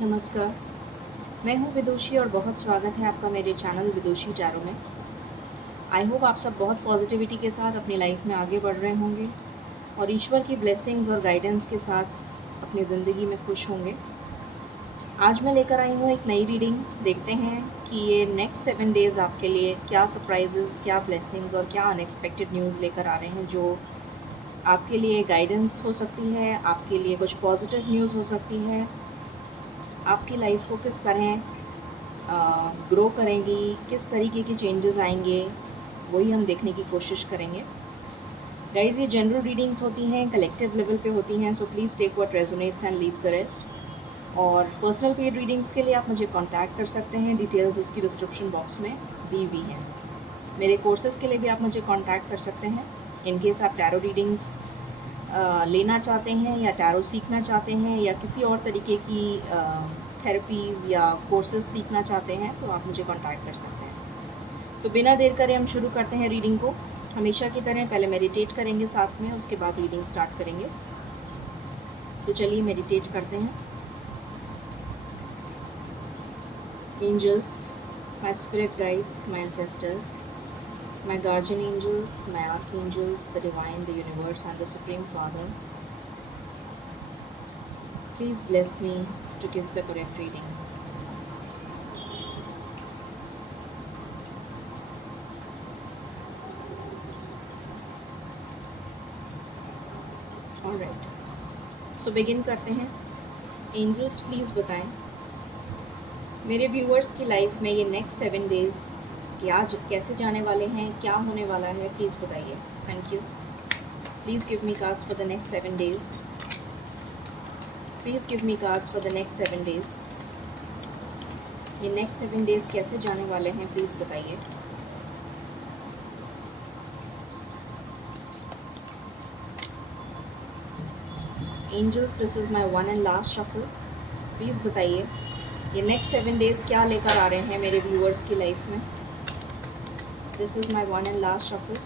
नमस्कार, मैं हूँ विदुषी और बहुत स्वागत है आपका मेरे चैनल विदुषी टैरो में। आई होप आप सब बहुत पॉजिटिविटी के साथ अपनी लाइफ में आगे बढ़ रहे होंगे और ईश्वर की ब्लेसिंग्स और गाइडेंस के साथ अपनी ज़िंदगी में खुश होंगे। आज मैं लेकर आई हूँ एक नई रीडिंग। देखते हैं कि ये नेक्स्ट 7 डेज़ आपके लिए क्या सरप्राइजेज़, क्या ब्लेसिंग्स और क्या अनएक्सपेक्टेड न्यूज़ लेकर आ रहे हैं, जो आपके लिए गाइडेंस हो सकती है, आपके लिए कुछ पॉजिटिव न्यूज़ हो सकती है, आपकी लाइफ को किस तरह ग्रो करेंगी, किस तरीके के चेंजेस आएंगे, वही हम देखने की कोशिश करेंगे। गाइज, ये जनरल रीडिंग्स होती हैं, कलेक्टिव लेवल पे होती हैं, so please take what resonates and leave the rest. और पर्सनल पेड रीडिंग्स के लिए आप मुझे कांटेक्ट कर सकते हैं, डिटेल्स उसकी डिस्क्रिप्शन बॉक्स में दी हुई हैं। मेरे कोर्सेज़ के लिए भी आप मुझे कांटेक्ट कर सकते हैं। इन केस आप टैरो रीडिंग्स लेना चाहते हैं या टैरो सीखना चाहते हैं या किसी और तरीके की थेरेपीज़ या कोर्सेज सीखना चाहते हैं, तो आप मुझे कांटेक्ट कर सकते हैं। तो बिना देर करे हम शुरू करते हैं रीडिंग को। हमेशा की तरह पहले मेडिटेट करेंगे साथ में, उसके बाद रीडिंग स्टार्ट करेंगे। तो चलिए मेडिटेट करते हैं। Angels, my spirit guides, my ancestors, my guardian angels, my archangels, the divine, the universe, and the Supreme Father, please bless me to give the correct reading. Alright, so begin करते हैं। Angels please बताएं मेरे viewers की life में ये next 7 days कैसे जाने वाले हैं, क्या होने वाला है, प्लीज़ बताइए। Thank you. Please give me cards for the next 7 days. Please give me cards for the next 7 days. ये नेक्स्ट 7 डेज़ कैसे जाने वाले हैं, प्लीज़ बताइए। Angels, this is my one and last shuffle. Please बताइए ये next 7 days क्या लेकर आ रहे हैं मेरे व्यूअर्स की लाइफ में। This is my one and last shuffle.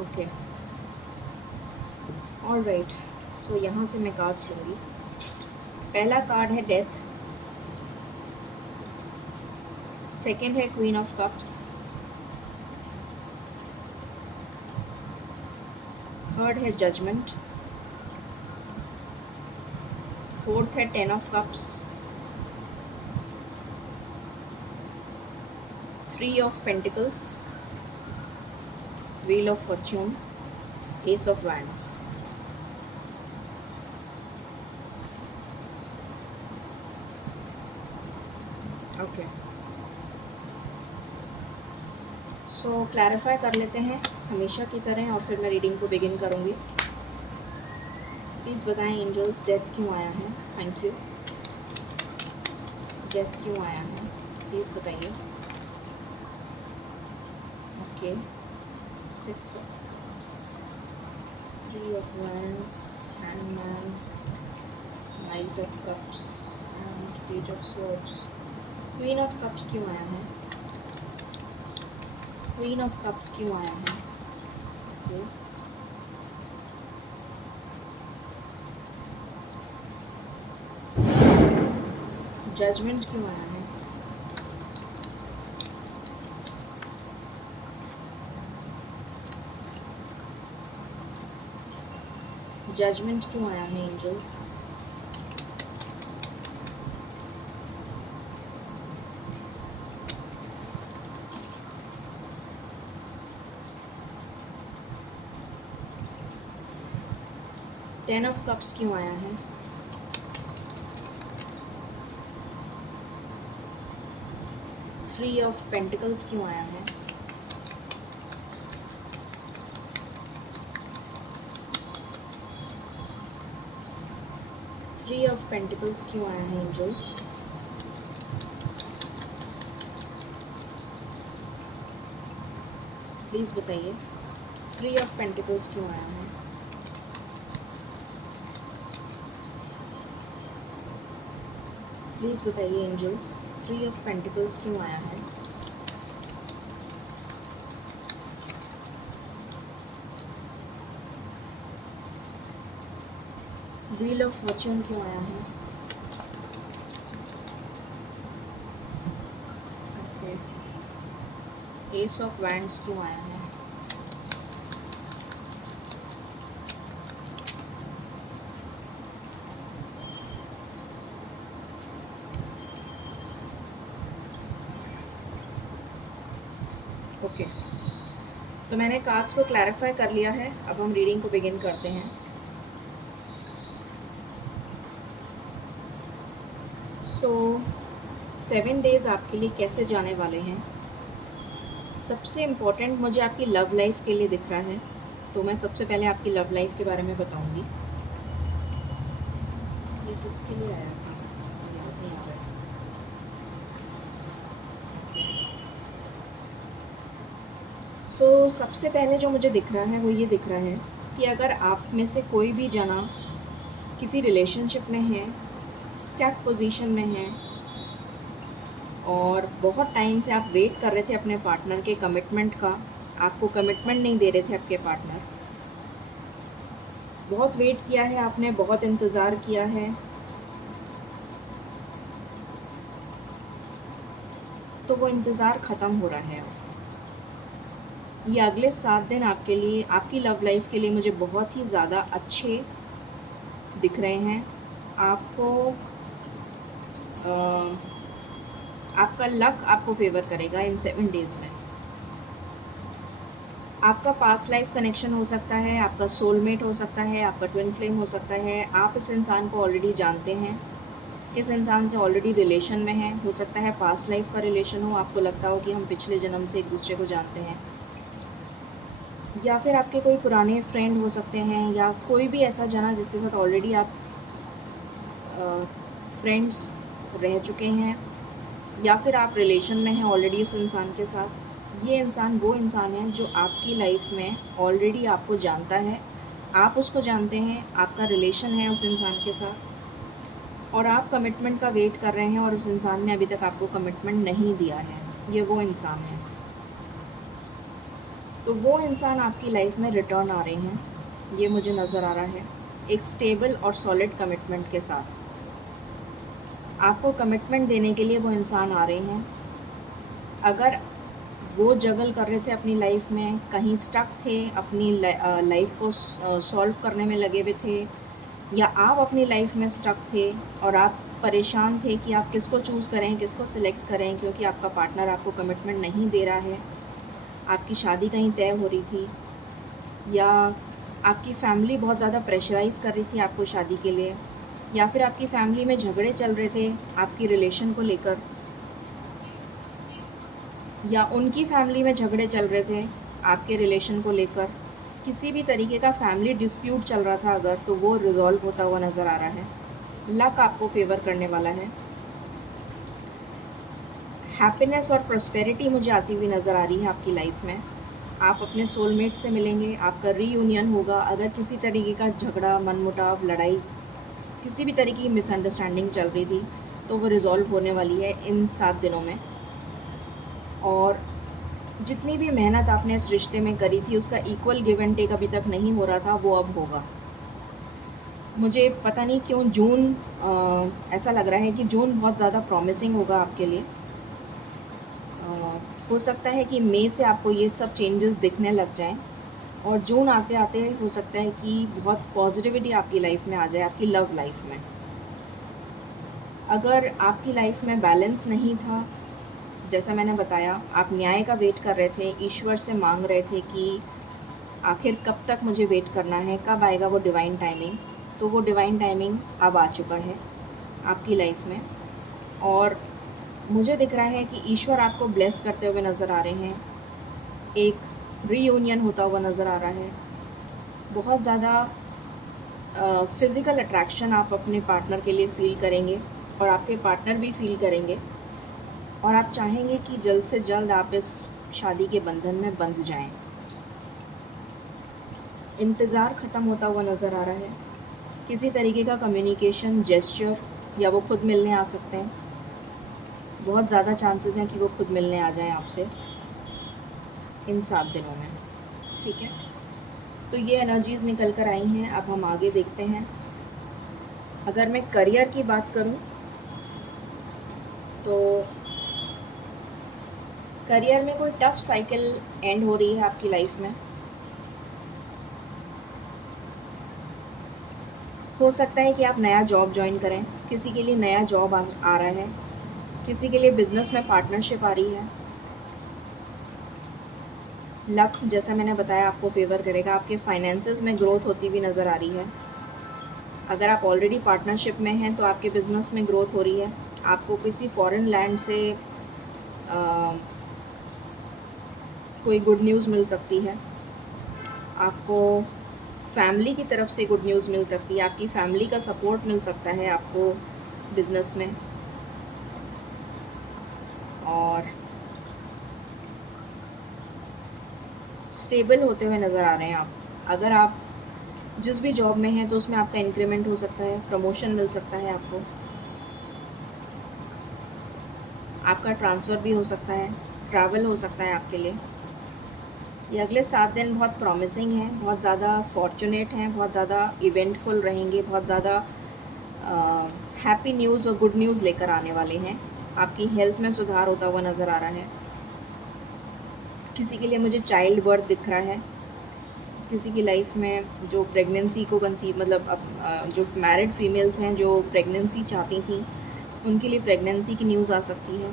Okay, alright, so यहाँ से मैं कार्ड्स लूँगी। पहला कार्ड है डेथ, सेकंड है क्वीन ऑफ कप्स, थर्ड है जजमेंट, फोर्थ है 10 of cups, 3 of pentacles, wheel of fortune, ace of wands. Okay, so clarify कर लेते हैं हमेशा की तरह और फिर मैं रीडिंग को बिगिन करूँगी। प्लीज़ बताएं एंजल्स, डेथ क्यों आया है। Thank you. डेथ क्यों आया है, प्लीज़ बताइए। Okay, 6 of cups, 3 of wands, hangman, night of cups and page of swords. Queen of cups क्यों आया है, क्वीन ऑफ कप्स क्यों आया है। जजमेंट क्यों आया है, जजमेंट क्यों आया है एंजल्स। टेन ऑफ कप्स क्यों आया है, थ्री ऑफ पेंटिकल्स क्यों आया है, थ्री ऑफ पेंटिकल्स क्यों आया है एंजल्स। प्लीज़ बताइए 3 ऑफ पेंटिकल्स क्यों आया है। प्लीज़ बताइए एंजल्स, 3 ऑफ पेंटिकल्स क्यों आया है? व्हील ऑफ फॉर्च्यून क्यों आया है? ओके। एस ऑफ वैंड्स क्यों आया है? ओके, तो मैंने कार्ड्स को क्लैरिफाई कर लिया है। अब हम रीडिंग को बिगिन करते हैं। सो 7 डेज़ आपके लिए कैसे जाने वाले हैं? सबसे इम्पोर्टेंट मुझे आपकी लव लाइफ के लिए दिख रहा है, तो मैं सबसे पहले आपकी लव लाइफ के बारे में बताऊंगी। ये किसके लिए आया था, याद नहीं आ रहा है। सो सबसे पहले जो मुझे दिख रहा है वो ये दिख रहा है कि अगर आप में से कोई भी जना किसी रिलेशनशिप में है, स्टक पोजीशन में है और बहुत टाइम से आप वेट कर रहे थे अपने पार्टनर के कमिटमेंट का, आपको कमिटमेंट नहीं दे रहे थे आपके पार्टनर, बहुत वेट किया है आपने, बहुत इंतज़ार किया है, तो वो इंतज़ार ख़त्म हो रहा है। ये अगले 7 दिन आपके लिए, आपकी लव लाइफ के लिए मुझे बहुत ही ज़्यादा अच्छे दिख रहे हैं। आपको आपका लक आपको फेवर करेगा इन 7 डेज़ में। आपका पास्ट लाइफ कनेक्शन हो सकता है, आपका सोलमेट हो सकता है, आपका ट्विन फ्लेम हो सकता है। आप इस इंसान को ऑलरेडी जानते हैं, इस इंसान से ऑलरेडी रिलेशन में हैं। हो सकता है पास्ट लाइफ का रिलेशन हो, आपको लगता हो कि हम पिछले जन्म से एक दूसरे को जानते हैं, या फिर आपके कोई पुराने फ्रेंड हो सकते हैं, या कोई भी ऐसा जना जिसके साथ ऑलरेडी आप फ्रेंड्स रह चुके हैं, या फिर आप रिलेशन में हैं ऑलरेडी उस इंसान के साथ। ये इंसान वो इंसान है जो आपकी लाइफ में ऑलरेडी आपको जानता है, आप उसको जानते हैं, आपका रिलेशन है उस इंसान के साथ और आप कमिटमेंट का वेट कर रहे हैं और उस इंसान ने अभी तक आपको कमिटमेंट नहीं दिया है। ये वो इंसान है। तो वो इंसान आपकी लाइफ में रिटर्न आ रहे हैं, ये मुझे नज़र आ रहा है, एक स्टेबल और सॉलिड कमिटमेंट के साथ। आपको कमिटमेंट देने के लिए वो इंसान आ रहे हैं। अगर वो जगल कर रहे थे अपनी लाइफ में, कहीं स्टक थे, अपनी लाइफ को सॉल्व करने में लगे हुए थे, या आप अपनी लाइफ में स्टक थे और आप परेशान थे कि आप किसको चूज़ करें, किसको सिलेक्ट करें, क्योंकि आपका पार्टनर आपको कमिटमेंट नहीं दे रहा है, आपकी शादी कहीं तय हो रही थी, या आपकी फैमिली बहुत ज़्यादा प्रेशराइज़ कर रही थी आपको शादी के लिए, या फिर आपकी फैमिली में झगड़े चल रहे थे आपकी रिलेशन को लेकर, या उनकी फैमिली में झगड़े चल रहे थे आपके रिलेशन को लेकर। किसी भी तरीके का फैमिली डिस्प्यूट चल रहा था अगर, तो वो रिज़ॉल्व होता हुआ नज़र आ रहा है। लक आपको फेवर करने वाला है। हैप्पीनेस और प्रॉस्पेरिटी मुझे आती हुई नज़र आ रही है आपकी लाइफ में। आप अपने सोलमेट से मिलेंगे, आपका रीयूनियन होगा। अगर किसी तरीके का झगड़ा, मनमुटाव, लड़ाई, किसी भी तरीके की मिसअंडरस्टैंडिंग चल रही थी, तो वो रिज़ॉल्व होने वाली है इन 7 दिनों में। और जितनी भी मेहनत आपने इस रिश्ते में करी थी, उसका इक्वल गिव एंड टेक अभी तक नहीं हो रहा था, वो अब होगा। मुझे पता नहीं क्यों जून ऐसा लग रहा है कि जून बहुत ज़्यादा प्रॉमिसिंग होगा आपके लिए। हो सकता है कि मई से आपको ये सब चेंजेस दिखने लग जाएं, और जून आते आते हो सकता है कि बहुत पॉजिटिविटी आपकी लाइफ में आ जाए, आपकी लव लाइफ में। अगर आपकी लाइफ में बैलेंस नहीं था, जैसा मैंने बताया, आप न्याय का वेट कर रहे थे, ईश्वर से मांग रहे थे कि आखिर कब तक मुझे वेट करना है, कब आएगा वो डिवाइन टाइमिंग, तो वो डिवाइन टाइमिंग अब आ चुका है आपकी लाइफ में। और मुझे दिख रहा है कि ईश्वर आपको ब्लेस करते हुए नज़र आ रहे हैं, एक रीयूनियन होता हुआ नज़र आ रहा है। बहुत ज़्यादा फ़िज़िकल अट्रैक्शन आप अपने पार्टनर के लिए फ़ील करेंगे और आपके पार्टनर भी फ़ील करेंगे, और आप चाहेंगे कि जल्द से जल्द आप इस शादी के बंधन में बंध जाएं। इंतज़ार ख़त्म होता हुआ नज़र आ रहा है। किसी तरीके का कम्युनिकेशन, जेस्चर या वो खुद मिलने आ सकते हैं। बहुत ज़्यादा चांसेस हैं कि वो खुद मिलने आ जाएं आपसे इन 7 दिनों में, ठीक है। तो ये एनर्जीज़ निकल कर आई हैं। अब हम आगे देखते हैं। अगर मैं करियर की बात करूं तो करियर में कोई टफ साइकिल एंड हो रही है आपकी लाइफ में। हो सकता है कि आप नया जॉब ज्वाइन करें, किसी के लिए नया जॉब आ रहा है, किसी के लिए बिज़नेस में पार्टनरशिप आ रही है। लक जैसा मैंने बताया आपको फेवर करेगा, आपके फाइनेंसेस में ग्रोथ होती हुई नज़र आ रही है। अगर आप ऑलरेडी पार्टनरशिप में हैं तो आपके बिज़नेस में ग्रोथ हो रही है। आपको किसी फॉरेन लैंड से कोई गुड न्यूज़ मिल सकती है। आपको फैमिली की तरफ से गुड न्यूज़ मिल सकती है। आपकी फैमिली का सपोर्ट मिल सकता है आपको बिज़नेस में। और स्टेबल होते हुए नज़र आ रहे हैं आप। अगर आप जिस भी जॉब में हैं तो उसमें आपका इंक्रीमेंट हो सकता है, प्रमोशन मिल सकता है आपको, आपका ट्रांसफ़र भी हो सकता है, ट्रैवल हो सकता है आपके लिए। ये अगले 7 दिन बहुत प्रॉमिसिंग हैं, बहुत ज़्यादा फॉर्चुनेट हैं, बहुत ज़्यादा इवेंटफुल रहेंगे, बहुत ज़्यादा हैप्पी न्यूज़ और गुड न्यूज़ लेकर आने वाले हैं। आपकी हेल्थ में सुधार होता हुआ नज़र आ रहा है। किसी के लिए मुझे चाइल्ड बर्थ दिख रहा है। किसी की लाइफ में जो प्रेगनेंसी को कंसीव मतलब अब जो मैरिड फीमेल्स हैं जो प्रेगनेंसी चाहती थी, उनके लिए प्रेगनेंसी की न्यूज़ आ सकती है।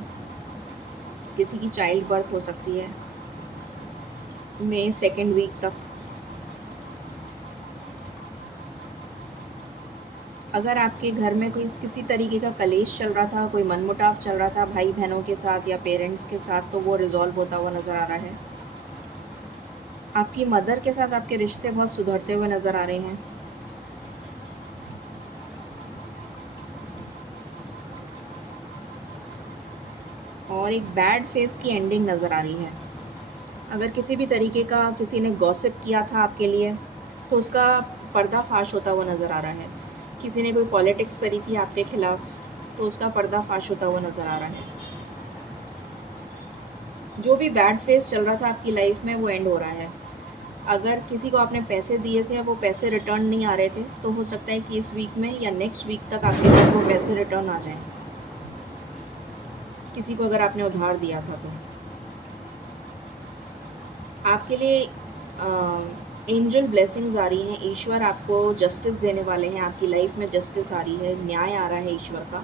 किसी की चाइल्ड बर्थ हो सकती है मई 2nd वीक तक। अगर आपके घर में कोई किसी तरीके का कलेश चल रहा था, कोई मनमुटाव चल रहा था भाई बहनों के साथ या पेरेंट्स के साथ, तो वो रिज़ॉल्व होता हुआ नज़र आ रहा है। आपकी मदर के साथ आपके रिश्ते बहुत सुधरते हुए नज़र आ रहे हैं। और एक बैड फेस की एंडिंग नज़र आ रही है। अगर किसी भी तरीके का किसी ने गॉसिप किया था आपके लिए तो उसका पर्दाफाश होता हुआ नज़र आ रहा है। किसी ने कोई पॉलिटिक्स करी थी आपके ख़िलाफ़ तो उसका पर्दाफाश होता हुआ नज़र आ रहा है। जो भी बैड फेस चल रहा था आपकी लाइफ में वो एंड हो रहा है। अगर किसी को आपने पैसे दिए थे वो पैसे रिटर्न नहीं आ रहे थे तो हो सकता है कि इस वीक में या नेक्स्ट वीक तक आपके पास वो पैसे रिटर्न आ जाएं। किसी को अगर आपने उधार दिया था तो आपके लिए एंजल ब्लेसिंग्स आ रही हैं। ईश्वर आपको जस्टिस देने वाले हैं। आपकी लाइफ में जस्टिस आ रही है, न्याय आ रहा है ईश्वर का।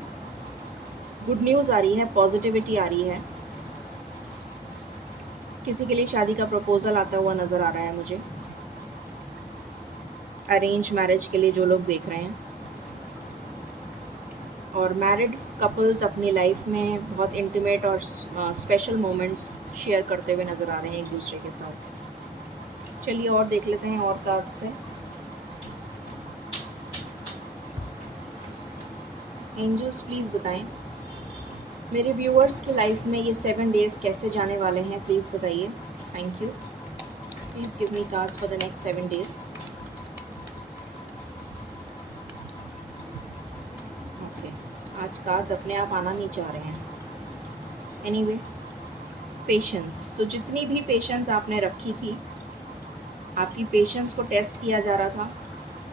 गुड न्यूज़ आ रही है, पॉजिटिविटी आ रही है। किसी के लिए शादी का प्रपोज़ल आता हुआ नज़र आ रहा है मुझे, अरेंज मैरिज के लिए जो लोग देख रहे हैं। और मैरिड कपल्स अपनी लाइफ में बहुत इंटीमेट और स्पेशल मोमेंट्स शेयर करते हुए नज़र आ रहे हैं एक दूसरे के साथ। चलिए और देख लेते हैं और कार्ड से। एंजल्स प्लीज़ बताएं मेरे व्यूअर्स की लाइफ में ये 7 डेज़ कैसे जाने वाले हैं, प्लीज़ बताइए। Thank you. Please give me cards for the next 7 days. Okay, आज कार्ड्स अपने आप आना नहीं चाह रहे हैं। Anyway, patience. तो जितनी भी पेशेंस आपने रखी थी, आपकी पेशेंस को टेस्ट किया जा रहा था।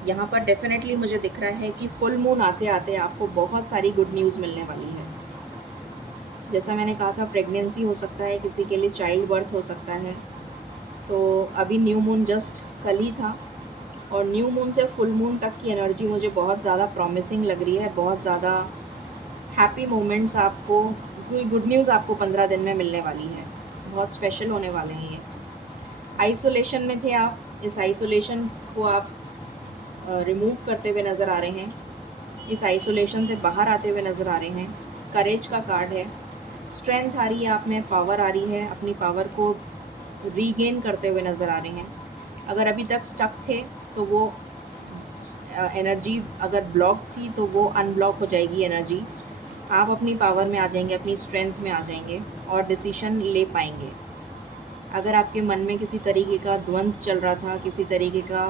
यहाँ पर डेफिनेटली मुझे दिख रहा है कि फुल मून आते आते आपको बहुत सारी गुड न्यूज़ मिलने वाली है। जैसा मैंने कहा था, प्रेगनेंसी हो सकता है, किसी के लिए चाइल्ड बर्थ हो सकता है। तो अभी न्यू मून जस्ट कल ही था और न्यू मून से फुल मून तक की एनर्जी मुझे बहुत ज़्यादा प्रॉमिसिंग लग रही है। बहुत ज़्यादा हैप्पी मोमेंट्स आपको, कोई गुड न्यूज़ आपको 15 दिन में मिलने वाली है। बहुत स्पेशल होने वाले हैं ये। आइसोलेशन में थे आप, इस आइसोलेशन को आप रिमूव करते हुए नज़र आ रहे हैं। इस आइसोलेशन से बाहर आते हुए नज़र आ रहे हैं। करेज का कार्ड है, स्ट्रेंथ आ रही है आप में, पावर आ रही है। अपनी पावर को रीगेन करते हुए नज़र आ रहे हैं। अगर अभी तक स्टक थे तो वो एनर्जी अगर ब्लॉक थी तो वो अनब्लॉक हो जाएगी एनर्जी। आप अपनी पावर में आ जाएंगे, अपनी स्ट्रेंथ में आ जाएंगे और डिसीशन ले पाएंगे। अगर आपके मन में किसी तरीके का द्वंद्व चल रहा था, किसी तरीके का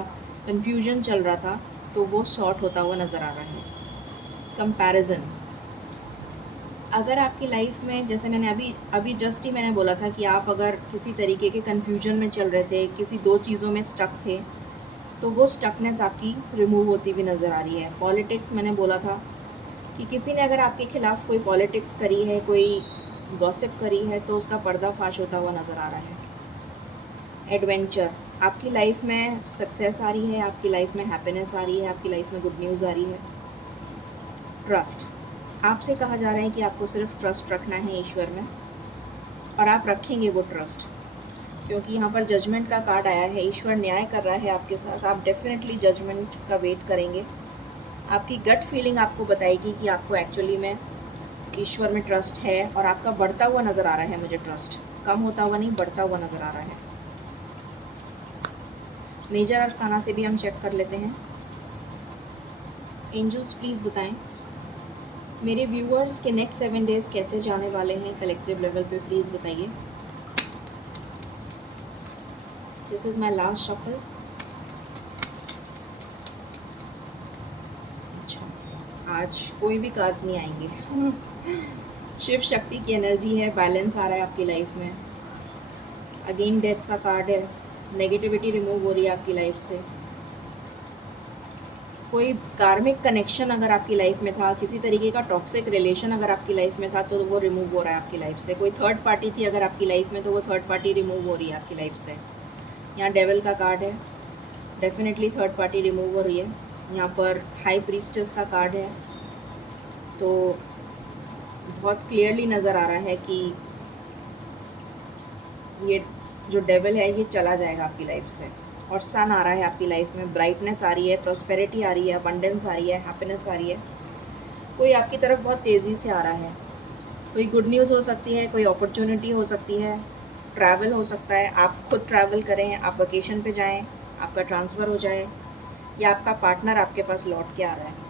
कन्फ्यूजन चल रहा था, तो वो सॉर्ट होता हुआ नज़र आ रहा है। कंपैरिजन। अगर आपकी लाइफ में, जैसे मैंने अभी अभी जस्ट ही मैंने बोला था कि आप अगर किसी तरीके के कन्फ्यूजन में चल रहे थे, किसी 2 चीज़ों में स्टक थे, तो वो स्टकनेस आपकी रिमूव होती हुई नज़र आ रही है। पॉलिटिक्स, मैंने बोला था कि किसी ने अगर आपके ख़िलाफ़ कोई पॉलिटिक्स करी है, कोई गॉसिप करी है, तो उसका पर्दाफाश होता हुआ नज़र आ रहा है। एडवेंचर, आपकी लाइफ में सक्सेस आ रही है, आपकी लाइफ में हैप्पीनेस आ रही है, आपकी लाइफ में गुड न्यूज़ आ रही है। ट्रस्ट, आपसे कहा जा रहा है कि आपको सिर्फ ट्रस्ट रखना है ईश्वर में, और आप रखेंगे वो ट्रस्ट, क्योंकि यहाँ पर जजमेंट का कार्ड आया है। ईश्वर न्याय कर रहा है आपके साथ, आप डेफिनेटली जजमेंट का वेट करेंगे। आपकी गट फीलिंग आपको बताएगी कि आपको एक्चुअली में ईश्वर में ट्रस्ट है, और आपका बढ़ता हुआ नज़र आ रहा है मुझे ट्रस्ट, कम होता हुआ नहीं, बढ़ता हुआ नज़र आ रहा है। मेजर अरकाना से भी हम चेक कर लेते हैं। एंजल्स प्लीज़ बताएं मेरे व्यूअर्स के नेक्स्ट 7 डेज़ कैसे जाने वाले हैं कलेक्टिव लेवल पे, प्लीज़ बताइए। This is my last shuffle. अच्छा, आज कोई भी कार्ड्स नहीं आएंगे। शिव शक्ति की एनर्जी है, बैलेंस आ रहा है आपकी लाइफ में। अगेन डेथ का कार्ड है, नेगेटिविटी रिमूव हो रही है आपकी लाइफ से। कोई कार्मिक कनेक्शन अगर आपकी लाइफ में था, किसी तरीके का टॉक्सिक रिलेशन अगर आपकी लाइफ में था, तो वो रिमूव हो रहा है आपकी लाइफ से। कोई थर्ड पार्टी थी अगर आपकी लाइफ में, तो वो थर्ड पार्टी रिमूव हो रही है आपकी लाइफ से। यहाँ डेविल का कार्ड है, डेफिनेटली थर्ड पार्टी रिमूव हो रही है। यहाँ पर हाई प्रीस्टेस का कार्ड है, तो बहुत क्लियरली नज़र आ रहा है कि ये जो डेविल है ये चला जाएगा आपकी लाइफ से। और सन आ रहा है आपकी लाइफ में, ब्राइटनेस आ रही है, प्रॉस्पेरिटी आ रही है, अबंडेंस आ रही है, हैप्पीनेस आ रही है। कोई आपकी तरफ बहुत तेज़ी से आ रहा है। कोई गुड न्यूज़ हो सकती है, कोई अपॉर्चुनिटी हो सकती है, ट्रैवल हो सकता है, आप खुद ट्रैवल करें, आप वेकेशन पे जाएं, आपका ट्रांसफ़र हो जाए, या आपका पार्टनर आपके पास लौट के आ रहा है।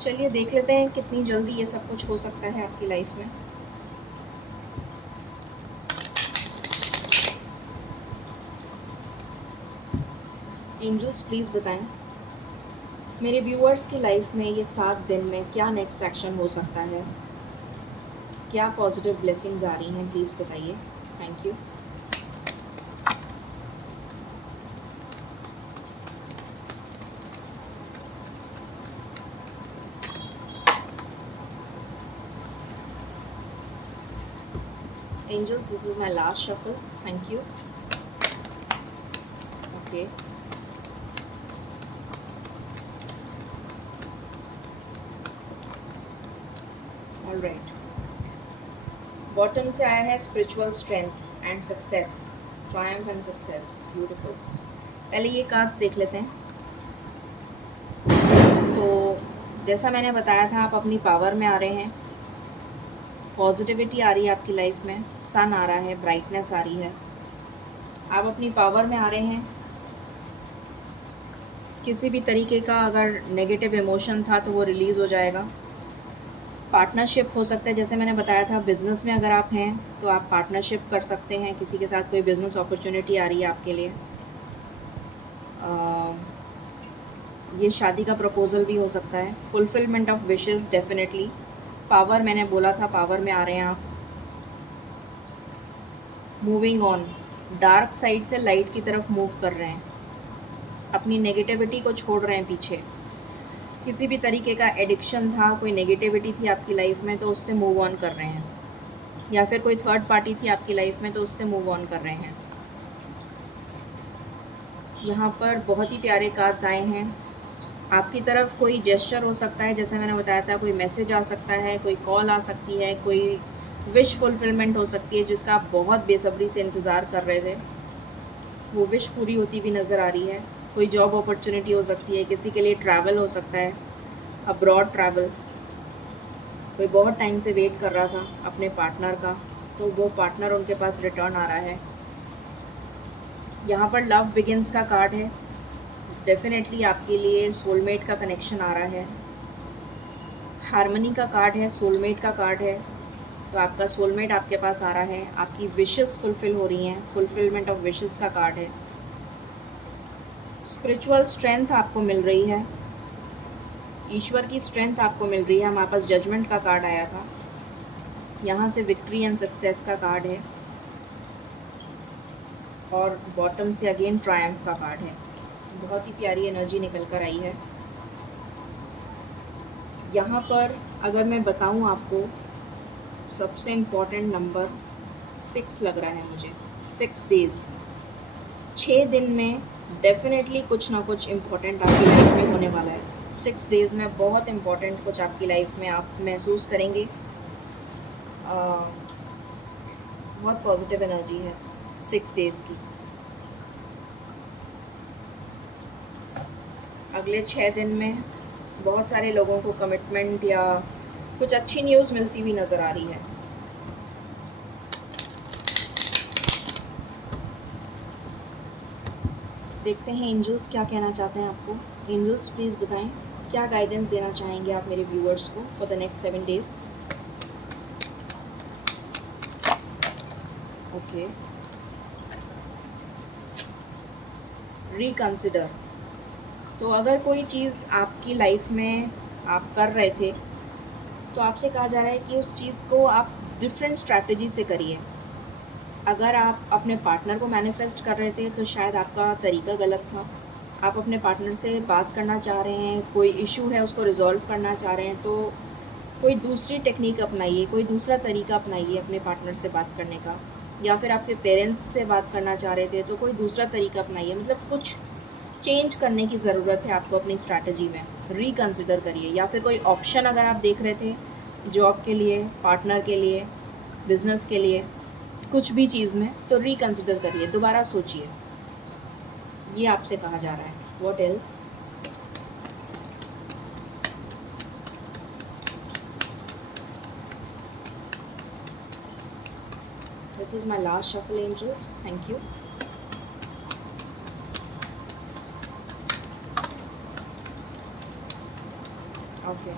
चलिए देख लेते हैं कितनी जल्दी ये सब कुछ हो सकता है आपकी लाइफ में। एंजल्स प्लीज़ बताएं मेरे व्यूअर्स की लाइफ में ये 7 दिन में क्या नेक्स्ट एक्शन हो सकता है, क्या पॉजिटिव ब्लेसिंग्स आ रही हैं, प्लीज़ बताइए। Thank you. Angels, this is my last shuffle. Thank you. Okay, all right. Bottom से आया है spiritual strength and success, triumph and success. Beautiful. पहले ये कार्ड्स देख लेते हैं। तो जैसा मैंने बताया था, आप अपनी पावर में आ रहे हैं, पॉजिटिविटी आ रही है आपकी लाइफ में, सन आ रहा है, ब्राइटनेस आ रही है, आप अपनी पावर में आ रहे हैं। किसी भी तरीके का अगर नेगेटिव इमोशन था तो वो रिलीज़ हो जाएगा। पार्टनरशिप हो सकता है, जैसे मैंने बताया था, बिज़नेस में अगर आप हैं तो आप पार्टनरशिप कर सकते हैं, किसी के साथ कोई बिज़नेस अपॉर्चुनिटी आ रही है आपके लिए। ये शादी का प्रपोज़ल भी हो सकता है। Fulfilment of wishes, definitely. Power, मैंने बोला था पावर में आ रहे हैं आप। मूविंग ऑन, डार्क साइड से लाइट की तरफ मूव कर रहे हैं, अपनी नेगेटिविटी को छोड़ रहे हैं पीछे। किसी भी तरीके का एडिक्शन था, कोई नेगेटिविटी थी आपकी लाइफ में, तो उससे मूव ऑन कर रहे हैं, या फिर कोई थर्ड पार्टी थी आपकी लाइफ में तो उससे मूव ऑन कर रहे हैं। यहाँ पर बहुत ही प्यारे कार्ड्स आए हैं। आपकी तरफ कोई जेस्चर हो सकता है, जैसे मैंने बताया था, कोई मैसेज आ सकता है, कोई कॉल आ सकती है, कोई विश फुलफिलमेंट हो सकती है जिसका आप बहुत बेसब्री से इंतज़ार कर रहे थे, वो विश पूरी होती हुई नज़र आ रही है। कोई जॉब अपॉर्चुनिटी हो सकती है, किसी के लिए ट्रैवल हो सकता है, अब्रॉड ट्रैवल। कोई बहुत टाइम से वेट कर रहा था अपने पार्टनर का, तो वो पार्टनर उनके पास रिटर्न आ रहा है। यहाँ पर लव बिगिंस का कार्ड है, डेफिनेटली आपके लिए सोलमेट का कनेक्शन आ रहा है। हार्मनी का कार्ड है, सोलमेट का कार्ड है, तो आपका सोलमेट आपके पास आ रहा है, आपकी विशेस फुलफ़िल हो रही हैं, फुलफिलमेंट ऑफ विशेस का कार्ड है। स्पिरिचुअल स्ट्रेंथ आपको मिल रही है, ईश्वर की स्ट्रेंथ आपको मिल रही है। हमारे पास जजमेंट का कार्ड आया था, यहाँ से विक्ट्री एंड सक्सेस का कार्ड है, और बॉटम से अगेन ट्रायम्फ का कार्ड है। बहुत ही प्यारी एनर्जी निकल कर आई है। यहाँ पर अगर मैं बताऊँ आपको, सबसे इम्पॉर्टेंट नंबर 6 लग रहा है मुझे। 6 डेज़, 6 दिन में डेफिनेटली कुछ ना कुछ इम्पोर्टेंट आपकी लाइफ में होने वाला है। 6 डेज़ में बहुत इम्पोर्टेंट कुछ आपकी लाइफ में आप महसूस करेंगे। बहुत पॉजिटिव एनर्जी है 6 डेज़ की। अगले 6 दिन में बहुत सारे लोगों को कमिटमेंट या कुछ अच्छी न्यूज़ मिलती हुई नज़र आ रही है। देखते हैं एंजल्स क्या कहना चाहते हैं आपको। एंजल्स प्लीज़ बताएं क्या गाइडेंस देना चाहेंगे आप मेरे व्यूअर्स को for the next 7 days. Okay, reconsider. तो अगर कोई चीज़ आपकी लाइफ में आप कर रहे थे, तो आपसे कहा जा रहा है कि उस चीज़ को आप डिफरेंट स्ट्रैटेजी से करिए। अगर आप अपने पार्टनर को मैनिफेस्ट कर रहे थे तो शायद आपका तरीका गलत था। आप अपने पार्टनर से बात करना चाह रहे हैं, कोई इशू है उसको रिजॉल्व करना चाह रहे हैं, तो कोई दूसरी टेक्निक अपनाइए, कोई दूसरा तरीका अपनाइए अपने पार्टनर से बात करने का। या फिर आपके पेरेंट्स से बात करना चाह रहे थे तो कोई दूसरा तरीका अपनाइए। मतलब कुछ चेंज करने की ज़रूरत है आपको अपनी स्ट्रैटेजी में। रिकंसिडर करिए। या फिर कोई ऑप्शन अगर आप देख रहे थे जॉब के लिए, पार्टनर के लिए, बिज़नेस के लिए, कुछ भी चीज़ में, तो रिकंसिडर करिए, दोबारा सोचिए। ये आपसे कहा जा रहा है। What else? This is my last shuffle, angels. Thank you. Okay,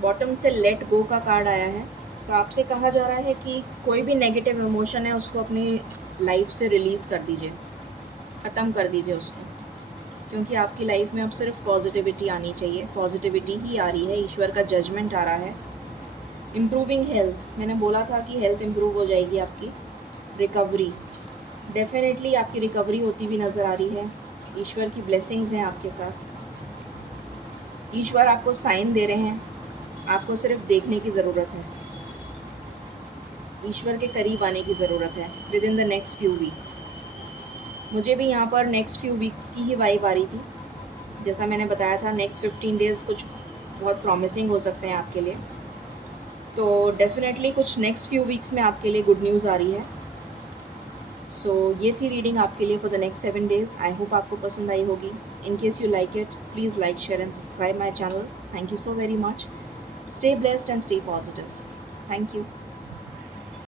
bottom से लेट गो का कार्ड आया है। तो आपसे कहा जा रहा है कि कोई भी नेगेटिव इमोशन है उसको अपनी लाइफ से रिलीज़ कर दीजिए, ख़त्म कर दीजिए उसको, क्योंकि आपकी लाइफ में अब सिर्फ पॉजिटिविटी आनी चाहिए। पॉजिटिविटी ही आ रही है, ईश्वर का जजमेंट आ रहा है। इम्प्रूविंग हेल्थ, मैंने बोला था कि हेल्थ इम्प्रूव हो जाएगी आपकी। रिकवरी, डेफिनेटली आपकी रिकवरी होती हुई नज़र आ रही है। ईश्वर की ब्लेसिंग्स हैं आपके साथ। ईश्वर आपको साइन दे रहे हैं, आपको सिर्फ देखने की ज़रूरत है। ईश्वर के करीब आने की ज़रूरत है with in the next few weeks. मुझे भी यहाँ पर नेक्स्ट फ्यू वीक्स की ही वाइब आ रही थी। जैसा मैंने बताया था, नेक्स्ट 15 डेज़ कुछ बहुत प्रॉमिसिंग हो सकते हैं आपके लिए। तो डेफिनेटली कुछ नेक्स्ट फ्यू वीक्स में आपके लिए गुड न्यूज़ आ रही है। सो ये थी रीडिंग आपके लिए for the next 7 days. I hope आपको पसंद आई होगी। In case you like it, please like, share and subscribe my channel. Thank you so very much. Stay blessed and stay positive. Thank you.